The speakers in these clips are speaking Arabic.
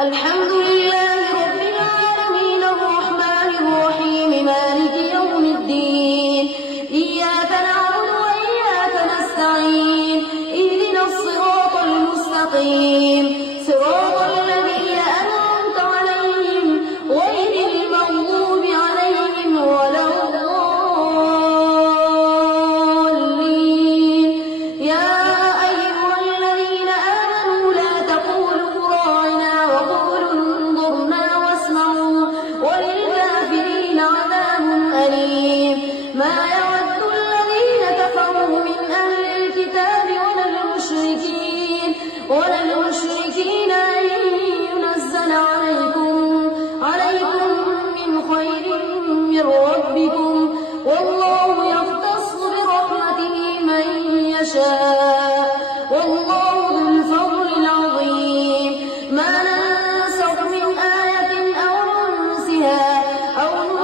الحمد لله رب العالمين الرحمن الرحيم مالك يوم الدين إياك نعبد وإياك نستعين اهدنا الصراط المستقيم صراط الذين أنعمت عليهم غير المغضوب عليهم ولا الضالين يا أيها الذين آمنوا لا تقولوا راعنا وقولوا انظرنا واسمعوا وللكافرين عذاب أليم ما يود الذين كفروا من أهل الكتاب ولا المشركين أن ينزل عليكم من خير من ربكم والله يختص برحمته من يشاء والله ذو الفضل العظيم ما ننسخ من آية أو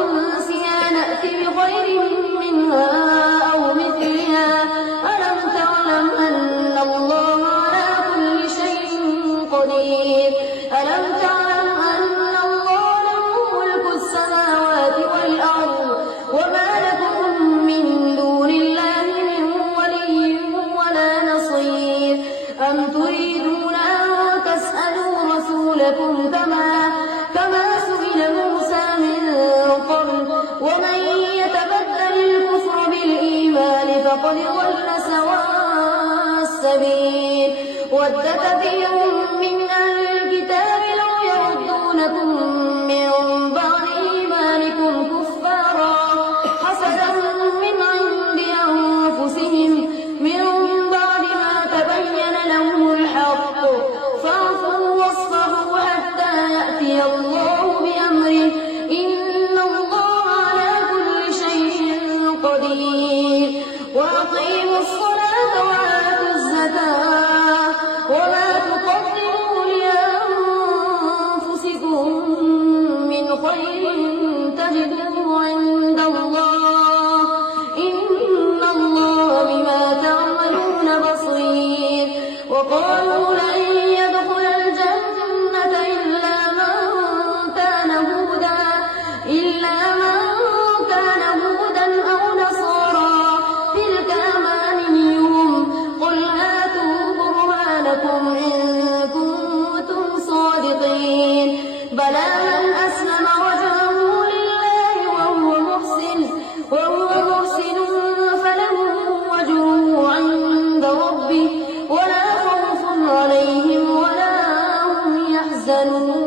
ننسها نأت بخير منها أو مثلها ألم تعلم أن الله على كل شيء قدير ألم تعلم أن الله له ملك السماوات والأرض وما لكم من دون الله من ولي ولا نصير أم تريدون أن تسألوا رسولكم كما سئل موسى من قبل ومن يتبدل الكفر بالإيمان فقد ضل سواء السبيل ود كثير من أهل الكتاب لو يردونكم من بعد إيمانكم كفارا حسدا من عند أنفسهم من بعد ما تبين لهم الحق فاعفوا واصفحوا حتى يأتي الله بأمره إن الله على كل شيء قدير وأقيموا الصلاة وآتوا الزكاة وما تقدموا لأنفسكم من خير تجدوه عند الله إن الله بما تعملون بصير وقالوا لن يدخل الجنة إلا من كان هودا أو نصارى تلك أمانيهم قل هاتوا برهانكم إن كنتم صادقين بلى من أسلم وجهه لله وهو محسن فله وجهه عند ربه ولا خوف عليهم ولا هم يحزنون